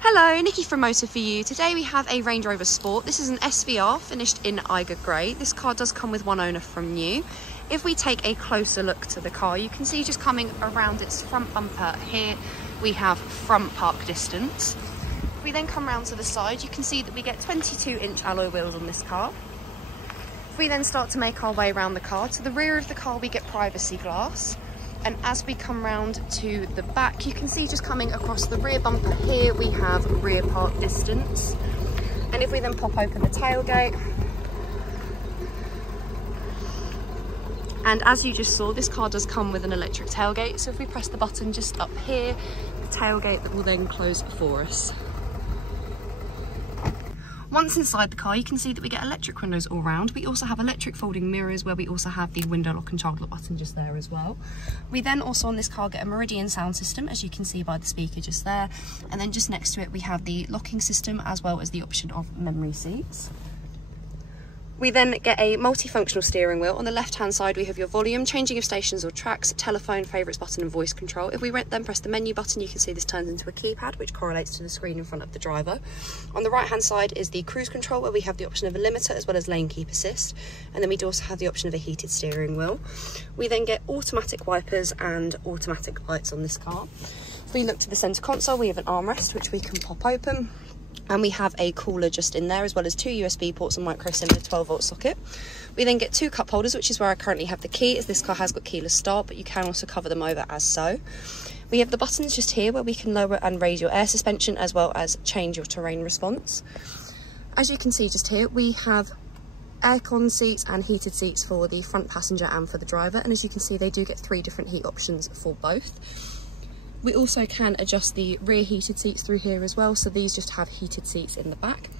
Hello, Nikki from Motor For You. Today we have a Range Rover Sport. This is an SVR finished in Eiger Grey. This car does come with one owner from new. If we take a closer look to the car, you can see just coming around its front bumper here, we have front park distance. If we then come round to the side, you can see that we get 22-inch alloy wheels on this car. If we then start to make our way around the car, to the rear of the car we get privacy glass. And as we come round to the back, you can see just coming across the rear bumper here, we have rear park distance. And if we then pop open the tailgate, and as you just saw, this car does come with an electric tailgate. So if we press the button just up here, the tailgate will then close for us. Once inside the car, you can see that we get electric windows all round. We also have electric folding mirrors where we also have the window lock and child lock button just there as well. We then also on this car get a Meridian sound system, as you can see by the speaker just there. And then just next to it, we have the locking system as well as the option of memory seats. We then get a multifunctional steering wheel. On the left-hand side, we have your volume, changing of stations or tracks, telephone, favourites button and voice control. If we then press the menu button, you can see this turns into a keypad, which correlates to the screen in front of the driver. On the right-hand side is the cruise control, where we have the option of a limiter as well as lane keep assist. And then we do also have the option of a heated steering wheel. We then get automatic wipers and automatic lights on this car. If we look to the centre console, we have an armrest, which we can pop open. And we have a cooler just in there, as well as two USB ports and micro SIM and a 12-volt socket. We then get two cup holders, which is where I currently have the key, as this car has got keyless start, but you can also cover them over as so. We have the buttons just here where we can lower and raise your air suspension, as well as change your terrain response. As you can see just here, we have aircon seats and heated seats for the front passenger and for the driver. And as you can see, they do get 3 different heat options for both. We also can adjust the rear heated seats through here as well, so these just have heated seats in the back.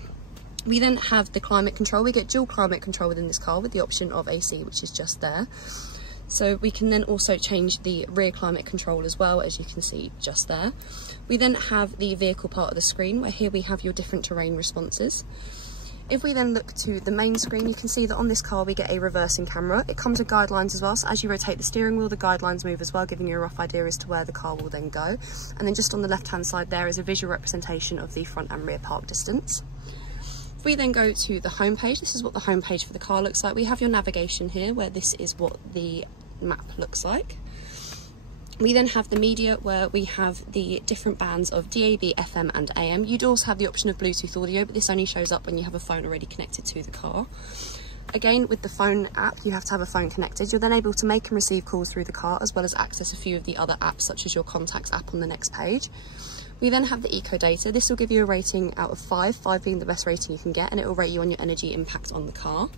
We then have the climate control. We get dual climate control within this car with the option of AC, which is just there. So we can then also change the rear climate control as well, as you can see just there. We then have the vehicle part of the screen, where here we have your different terrain responses. If we then look to the main screen, you can see that on this car we get a reversing camera. It comes with guidelines as well, so as you rotate the steering wheel, the guidelines move as well, giving you a rough idea as to where the car will then go. And then just on the left-hand side there is a visual representation of the front and rear park distance. If we then go to the home page, this is what the home page for the car looks like. We have your navigation here, where this is what the map looks like. We then have the media, where we have the different bands of DAB, FM and AM. You'd also have the option of Bluetooth audio, but this only shows up when you have a phone already connected to the car. Again, with the phone app, you have to have a phone connected. You're then able to make and receive calls through the car, as well as access a few of the other apps, such as your contacts app on the next page. We then have the eco data. This will give you a rating out of 5, 5 being the best rating you can get, and it will rate you on your energy impact on the car.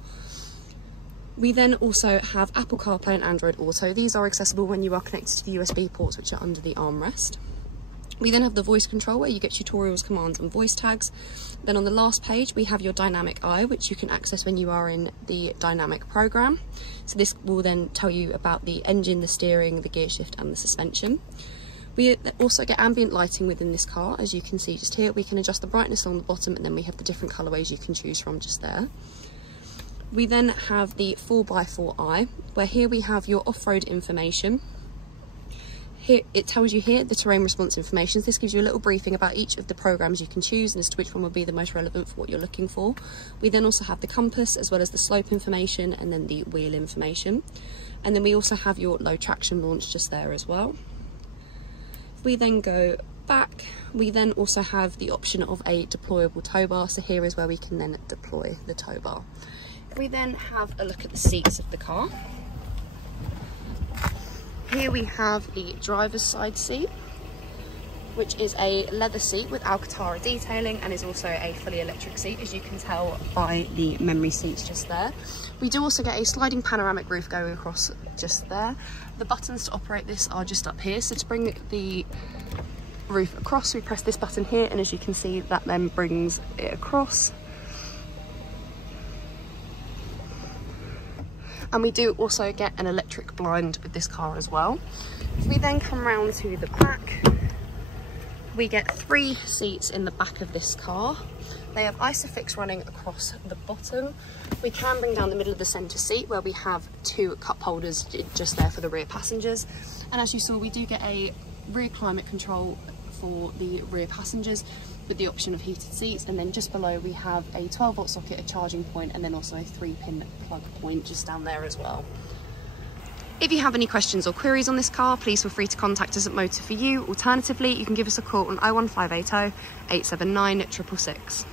We then also have Apple CarPlay and Android Auto. These are accessible when you are connected to the USB ports, which are under the armrest. We then have the voice control, where you get tutorials, commands and voice tags. Then on the last page, we have your dynamic eye, which you can access when you are in the dynamic program. So this will then tell you about the engine, the steering, the gear shift and the suspension. We also get ambient lighting within this car, as you can see just here. We can adjust the brightness on the bottom, and then we have the different colourways you can choose from just there. We then have the 4x4 eye, where here we have your off-road information. Here it tells you here the terrain response information. This gives you a little briefing about each of the programs you can choose and as to which one will be the most relevant for what you're looking for. We then also have the compass, as well as the slope information, and then the wheel information. And then we also have your low traction launch just there as well. If we then go back, we then also have the option of a deployable tow bar. So here is where we can then deploy the tow bar. We then have a look at the seats of the car. Here we have the driver's side seat, which is a leather seat with Alcantara detailing and is also a fully electric seat, as you can tell by the memory seats just there. We do also get a sliding panoramic roof going across just there. The buttons to operate this are just up here. So to bring the roof across, we press this button here, and as you can see, that then brings it across. And we do also get an electric blind with this car as well. If we then come round to the back, we get 3 seats in the back of this car. They have ISOFIX running across the bottom. We can bring down the middle of the centre seat, where we have 2 cup holders just there for the rear passengers. And as you saw, we do get a rear climate control for the rear passengers with the option of heated seats, and then just below we have a 12-volt socket, a charging point, and then also a 3-pin plug point just down there as well. If you have any questions or queries on this car, please feel free to contact us at Motor4You. Alternatively, you can give us a call on 01580 879 666.